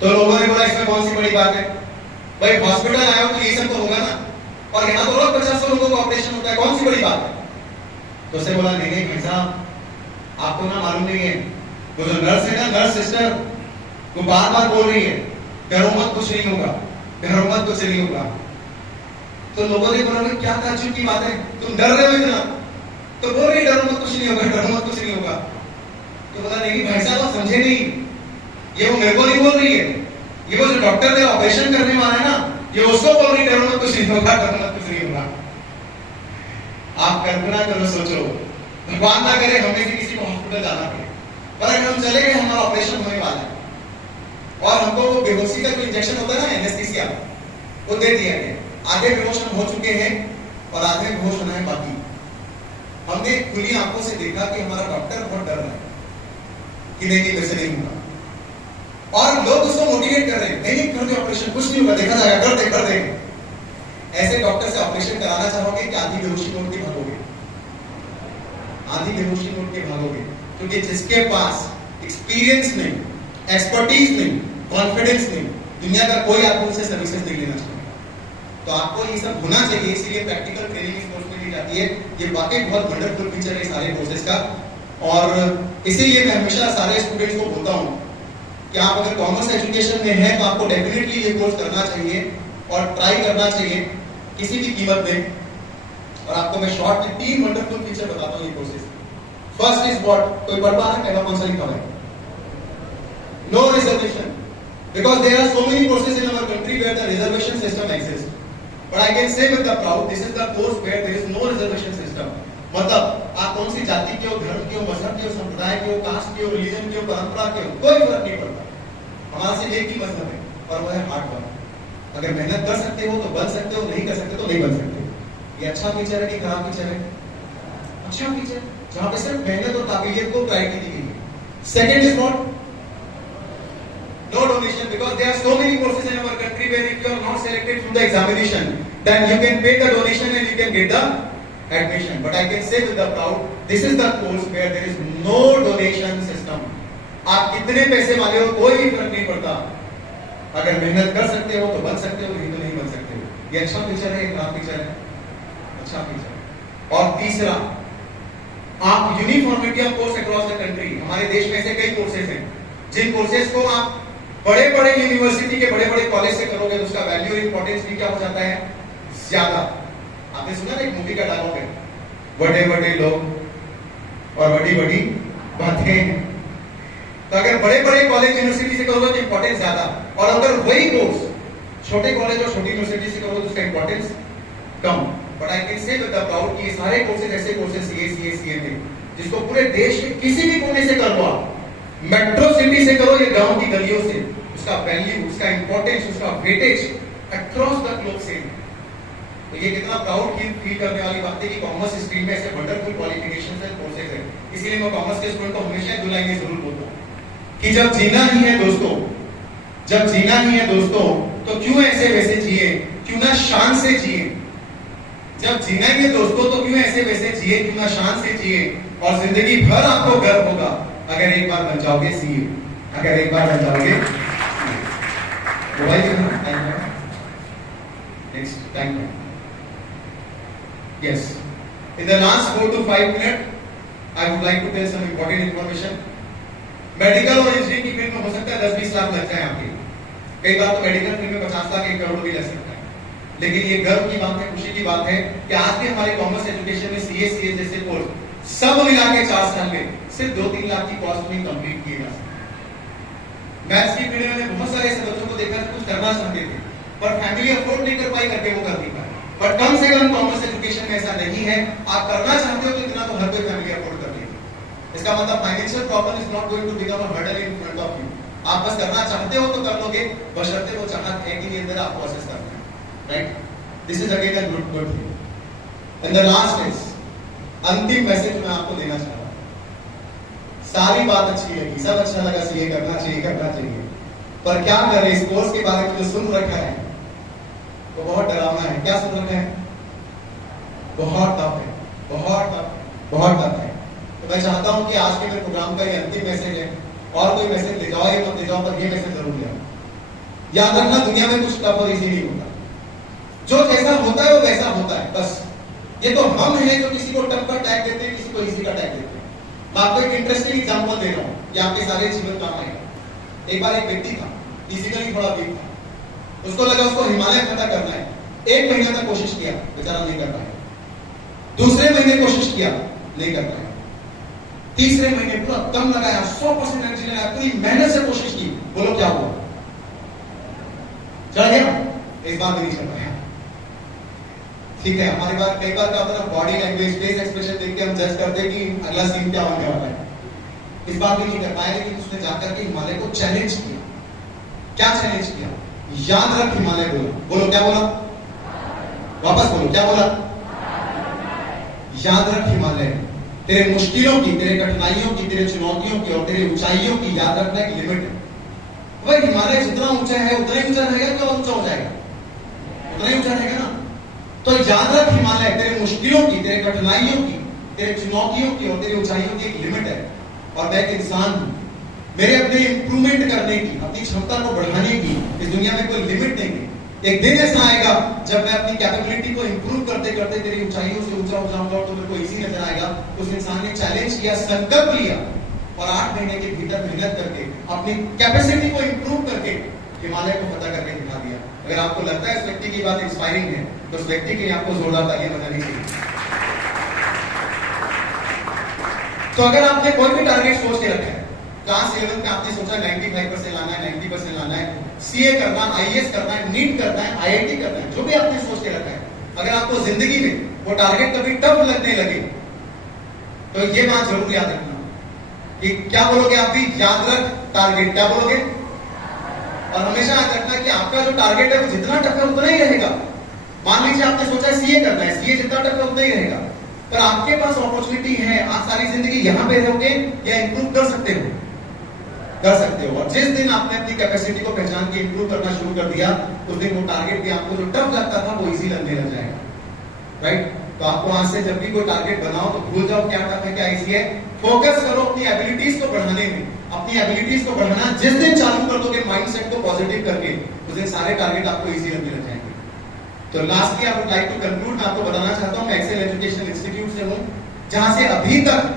तो लोगों ने बोला इसमें कौन सी बड़ी बात है, भाई हॉस्पिटल आए हो तो ये सब तो होगा ना, और यहाँ तो रोज 50 लोगों का ऑपरेशन होता है, कौन सी बड़ी बात है। तो उसने बोला नहीं नहीं भाई साहब, आपको ना मालूम नहीं है, वो जो नर्स है ना, नर्स सिस्टर, वो बार बार बोल रही है डरो मत कुछ नहीं होगा, डरो मत कुछ नहीं होगा। तो लोगों ने बोला क्या ताज्जुब की बात है, तुम डर रहे हो इतना, तो बोल रही डरो मत कुछ नहीं होगा, डरो मत कुछ नहीं होगा। तो बोला नहीं भाई साहब आप समझे नहीं, ये वो मेरे को नहीं बोल रही है, ये वो जो डॉक्टर ने ऑपरेशन करने वाला है ना, ये उसको बोल रही डरो मत कुछ नहीं होगा, डरो मत कुछ नहीं होगा। आप कल्पना करो, सोचो, भगवान ना करे हमें से किसी को हॉस्पिटल जाना पड़े, पर अगर हम चले गए, हमारा ऑपरेशन होने वाला है और हमको वो बेहोशी का जो इंजेक्शन होता है ना, एनेस्थीसिया, वो दे दिया गया, आधे बेहोश हो चुके हैं और आधे बेहोश होना है बाकी। हमने खुली आंखों से देखा कि हमारा डॉक्टर बहुत डर रहा है कि नहीं वैसे नहीं होगा, और लोग उसको मोटिवेट कर रहे हैं, नहीं कर दे ऑपरेशन, कुछ नहीं होगा, देखा जाएगा, कर दे। ऐसे डॉक्टर से ऑपरेशन कराना चाहोगे कि आधी बेहोशी मोड़ के भागोगे? आधी बेहोशी मोड़ के भागोगे, क्योंकि जिसके पास एक्सपीरियंस नहीं, एक्सपर्टीज नहीं, कॉन्फिडेंस नहीं, दुनिया का कोई आपको उनसे सर्विसेज नहीं लेना चाहिए। तो आपको ये सब होना चाहिए, इसलिए प्रैक्टिकल ट्रेनिंग इस कोर्स में दी जाती है। ये वाकई बहुत वंडरफुल फीचर है सारे कोर्सेज का, और इसीलिए मैं हमेशा सारे स्टूडेंट्स को बोलता हूँ कि आप अगर कॉमर्स एजुकेशन में है तो आपको डेफिनेटली ये कोर्स करना चाहिए और ट्राई करना चाहिए किसी भी कीमत में। और आपको मैं शॉर्ट में 3 वंडरफुल फीचर बताता हूँ ये कोर्सेज। फर्स्ट इज व्हाट, कोई पढ़ पा रहा है? पहला कौन सा लिखा हुआ है? No reservation, because there are so many courses in our country where the reservation system exists, but I can say with the proud, this is the course where there is no reservation system। मतलब आप कौन सी जाति के हो, धर्म के हो, मजहब के हो, संप्रदाय के हो, कास्ट के हो, रिलीजन के हो, परंपरा के हो, कोई फर्क नहीं पड़ता। हमारा सिर्फ एक ही मजहब है और वो है हार्ड वर्क। अगर मेहनत कर सकते हो तो बन सकते हो, नहीं कर सकते तो नहीं बन सकते। ये अच्छा फीचर है कि खराब फीचर है? अच्छा फीचर, जहां पे सिर्फ मेहनत और काबिलियत को प्रायोरिटी दी गई है। Second is what, no donation, because there are so many courses in our country where if you are not selected through the examination, then you can pay the donation and you can get the admission, but I can say with the proud, this is the course where there is no donation system। आप कितने पैसे मांगे हो कोई भी फर्क नहीं पड़ता, अगर मेहनत कर सकते हो तो बन सकते हो, नहीं तो नहीं बन सकते हो। ये अच्छा फीचर है, खराब फीचर है? अच्छा फीचर। और तीसरा, आप uniformity of course across the country, हमारे देश में ऐसे कई कोर्सेज हैं जिन कोर्सेज को आप बड़े बड़े यूनिवर्सिटी के बड़े बड़े कॉलेज से करोगे तो उसका वैल्यू और इंपॉर्टेंस भी क्या हो जाता है? ज्यादा। आपने सुना ना एक मूवी का डायलॉग है, बड़े बड़े लोग और बड़ी बड़ी बातें। तो अगर बड़े बड़े कॉलेज यूनिवर्सिटी से करोगे तो इंपॉर्टेंस ज्यादा, और अगर वही कोर्स छोटे कॉलेज और छोटी यूनिवर्सिटी से करोगे तो उसका importance come. But I can say with the proud कि ये सारे कोर्सेज ऐसे कोर्सेज सीए थे जिसको पूरे देश के किसी भी कोने से करो, आप मेट्रो सिटी से करो या गांव की गलियों से, उसका वैल्यू, उसका इंपॉर्टेंस, उसका weightage across the globe same. तो ये कितना प्राउड फील करने वाली बात है कि कॉमर्स स्ट्रीम में ऐसे वंडरफुल क्वालिफिकेशंस एंड कोर्सेज है। इसीलिए मैं कॉमर्स के स्टूडेंट को हमेशा 2 लाइनें जरूर बोलता हूं कि जब जीना ही है दोस्तों, जब जीना ही है दोस्तों, तो क्यों ऐसे वैसे जिए, क्यों ना शान से जिए। जब जीना ही है दोस्तों तो क्यों ऐसे वैसे जिए, क्यों ना शान से जिए, और जिंदगी भर आपको गर्व होगा अगर एक बार बन जाओगे सीए, अगर एक बार बन जाओगे। Mobile next time, yes, in the last 4 to 5 minute I would like to tell some important information. Medical और इंजीनियरिंग की फील्ड में हो सकता है 10-20 लाख लग जाए आपके, कई बार तो मेडिकल फील्ड में 50 लाख 1 करोड़ भी लग सकता है। लेकिन ये गर्व की बात है, खुशी की बात है कि आज भी हमारे कॉमर्स एजुकेशन में सीए जैसे कोर्स सब मिला के 4 साल में सिर्फ 2-3 लाख की कॉस्ट में कंप्लीट किए जा सकते। मैथ्स की फील्ड में बहुत सारे ऐसे बच्चों को देखा कुछ करना चाहते थे पर फैमिली अफोर्ड नहीं कर पाई, करके वो कर नहीं पाए। बट कम से कम कॉमर्स एजुकेशन में ऐसा नहीं है, आप करना चाहते हो तो इतना तो हर कोई फैमिली अफोर्ड कर लेगी। इसका मतलब financial problem is not going to become a hurdle in front of you. आप बस करना चाहते हो तो कर लोगे, बशर्ते वो चाहत है कि ये अंदर आपको असेस करना है, right? This is again a good thing. And the last is, अंतिम मैसेज मैं आपको देना चाहता हूं, सारी बात अच्छी लगी, सब अच्छा लगा, सीए करना चाहिए, करना चाहिए, पर क्या करें? इस कोर्स के बारे में जो सुन रखा है वो बहुत डरावना है। क्या सुन रखा है? बहुत टफ है, बहुत टफ, बहुत टफ है। तो मैं चाहता हूं कि आज के मेरे प्रोग्राम का ये अंतिम मैसेज है, और कोई मैसेज ले जाओ या मत ले जाओ, पर ये मैसेज जरूर ले आओ याद रखना, दुनिया में कुछ टफ और इजी नहीं होता। जो जैसा होता है वो वैसा होता है, बस। ये तो हम हैं जो किसी को टफ का टैग देते हैं, किसी को इजी का टैग देते हैं। मैं आपको एक इंटरेस्टिंग एग्जांपल दे रहा हूं, ये आपके सारे जीवन काम आएगा। एक बार एक व्यक्ति था, फिजिकली थोड़ा वीक था, उसको लगा उसको हिमालय फतह करना है। 1 महीने तक कोशिश किया, बेचारा नहीं कर पाया। दूसरे महीने कोशिश किया, नहीं कर पाया। तीसरे महीने पूरा दम लगाया, 100% एनर्जी लगाया, पूरी मेहनत से कोशिश की। बोलो क्या हुआ? चढ़ गया? इस बार भी नहीं चढ़ पाया। ठीक है, हमारे बार कई बार क्या होता है, बॉडी लैंग्वेज, फेस एक्सप्रेशन देख के हम जज करते हैं कि अगला सीन क्या होने वाला है। इस बार भी नहीं कर पाया, लेकिन उसने जाकर के हिमालय को चैलेंज किया। क्या चैलेंज किया? याद रख हिमालय बोला। बोलो क्या बोला? वापस बोलो क्या बोला? याद रख हिमालय, तेरे मुश्किलों की, तेरे कठिनाइयों की, तेरे चुनौतियों की और तेरे ऊंचाइयों की याद रखना की लिमिट है। भाई हिमालय जितना ऊंचा है उतना ही ऊंचा रहेगा कि और ऊंचा हो जाएगा? उतना ही ऊंचा रहेगा ना। तो याद रख हिमालय, तेरे मुश्किलों की, तेरे कठिनाइयों की, तेरे चुनौतियों की और तेरे ऊंचाइयों की एक लिमिट है। और मैं एक इंसान हूं, मेरे अपने इंप्रूवमेंट करने की, अपनी क्षमता को बढ़ाने की इस दुनिया में कोई लिमिट नहीं है। एक दिन ऐसा आएगा जब मैं अपनी कैपेबिलिटी को इंप्रूव करते करते तेरी ऊंचाइयों से ऊंचा हो जाऊंगा, तो मेरे को इजी नजर आएगा। उस इंसान ने चैलेंज किया, संकल्प लिया और 8 महीने के भीतर मेहनत करके अपनी कैपेसिटी को इंप्रूव करके हिमालय को पता करके दिखा दिया। अगर आपको लगता है इस व्यक्ति की बात इंस्पायरिंग है, तो उस व्यक्ति के लिए आपको जोरदार तालियां बजानी चाहिए। तो अगर आपने कोई भी टारगेट सोच के रखा है, क्लास 11 में आपने सोचा 95% लाना है, 90% लाना है, सीए करना, आईएएस करना है, नीट करना है, आईआईटी करना है, जो भी आपने सोच के रखा है, अगर आपको जिंदगी में वो टारगेट कभी टफ लगने लगे, तो ये बात जरूर याद रखना कि क्या बोलोगे आप भी? याद रख टारगेट। क्या बोलोगे? और हमेशा याद रखना कि आपका जो टारगेट है वो जितना टफ है उतना ही रहेगा। मान लीजिए आपने सोचा है सीए करना है, सीए जितना टफ है उतना ही रहेगा, पर आपके पास अपॉर्चुनिटी है, आप सारी जिंदगी यहां पे रहोगे या इंप्रूव कर सकते हो? कर सकते हो। और जिस दिन आपने अपनी कैपेसिटी को पहचान के इंप्रूव करना शुरू कर दिया, उस दिन वो टारगेट भी आपको जो टफ लगता था वो इजी लगने लग जाएगा। राइट? तो आपको आज से जब भी कोई टारगेट बनाओ तो भूल जाओ क्या टफ है क्या इजी है। फोकस करो अपनी एबिलिटीज को बढ़ाने में। अपनी एबिलिटीज को बढ़ाना जिस दिन चालू कर दोगे माइंडसेट को पॉजिटिव करके, उस दिन सारे टारगेट आपको इजी लगने लग जाएंगे। तो lastly I would like to conclude, मैं आपको बताना चाहता हूं मैं एक्सेल एजुकेशन इंस्टीट्यूट से हूं, जहां से अभी तक